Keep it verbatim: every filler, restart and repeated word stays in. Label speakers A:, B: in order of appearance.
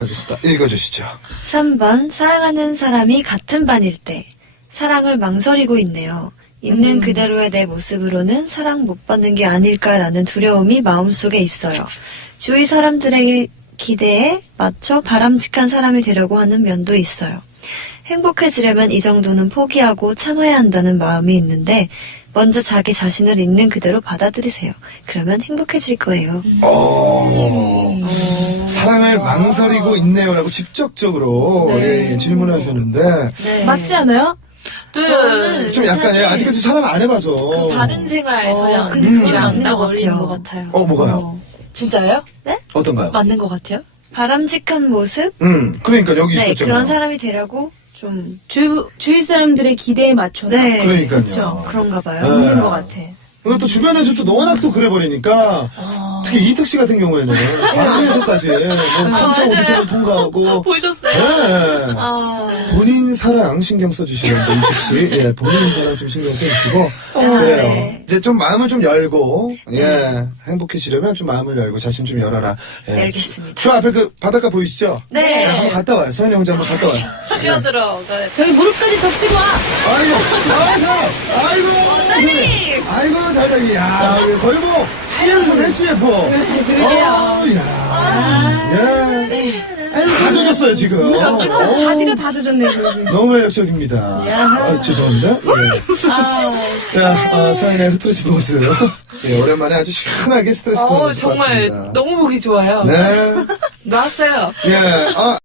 A: 하겠습니다. 읽어주시죠.
B: 삼 번 사랑하는 사람이 같은 반일 때 사랑을 망설이고 있네요. 있는
C: 음.
B: 그대로의 내 모습으로는 사랑 못 받는 게 아닐까라는 두려움이 마음속에 있어요. 주위 사람들의 기대에 맞춰 바람직한 사람이 되려고 하는 면도 있어요. 행복해지려면 이 정도는 포기하고 참아야 한다는 마음이 있는데 먼저 자기 자신을 있는 그대로 받아들이세요. 그러면 행복해질 거예요.
A: 오, 사랑을 망설이고 있네요라고 직접적으로
C: 네.
A: 예, 질문하셨는데
B: 네.
C: 맞지 않아요?
B: 저는
A: 좀 약간
B: 사실
A: 예, 아직까지 사랑 안 해봐서
C: 그 바른 생활 서양
B: 근데
A: 음.
C: 이랑
B: 맞는
C: 딱
B: 것
C: 어울리는
B: 같아요.
C: 것 같아요.
A: 어 뭐가요?
C: 어. 진짜요?
A: 어떤가요?
C: 맞는 것 같아요?
B: 바람직한 모습?
A: 음, 그러니까 여기
B: 네,
A: 있었잖아요.
B: 그런 사람이 되려고 좀
C: 주, 주위 사람들의 기대에 맞춰서.
B: 네.
A: 그러니까요.
C: 그쵸.
B: 그런가 봐요.
A: 네.
C: 맞는 것 같아.
A: 그리고 또 주변에서 또 워낙 또 그래버리니까
C: 어.
A: 특히 이특 씨 같은 경우에는 방송에서까지 뭐 삼 차 오디션을 통과하고
C: 보셨어요?
A: 네.
B: 아,
A: 본인 사랑 신경 써주시는데 이특 씨, 예, 본인 사랑 좀 신경 써주시고 그래요.
B: 네.
A: 이제 좀 마음을 좀 열고 예, 행복해지려면 좀 마음을 열고 자신 좀 열어라. 예.
B: 네, 알겠습니다.
A: 저 앞에 그 바닷가 보이시죠?
B: 네.
A: 한번 갔다 와요. 서현이 형제 한번 갔다 와요.
C: 뛰어들어. 저기 무릎까지 적시고 와!
A: 아이고, 아이고, 아이고,
B: 원장님!
A: 아이고, 잘다니, 야, 거의 뭐, 씨에프네, 씨에프.
C: 그러게요.
A: 어, 야, 예. 다 젖었어요, 지금. 어,
C: 바지가 다 젖었네, 지금.
A: 너무 매력적입니다. 아, 죄송합니다. 예.
C: 아,
A: 자, 어, 서현의 스트레스 모습. 예, 오랜만에 아주 시원하게 스트레스
C: 어,
A: 모습
C: 정말
A: 봤습니다.
C: 너무 보기 좋아요.
A: 네.
C: 나왔어요.
A: 예, 아,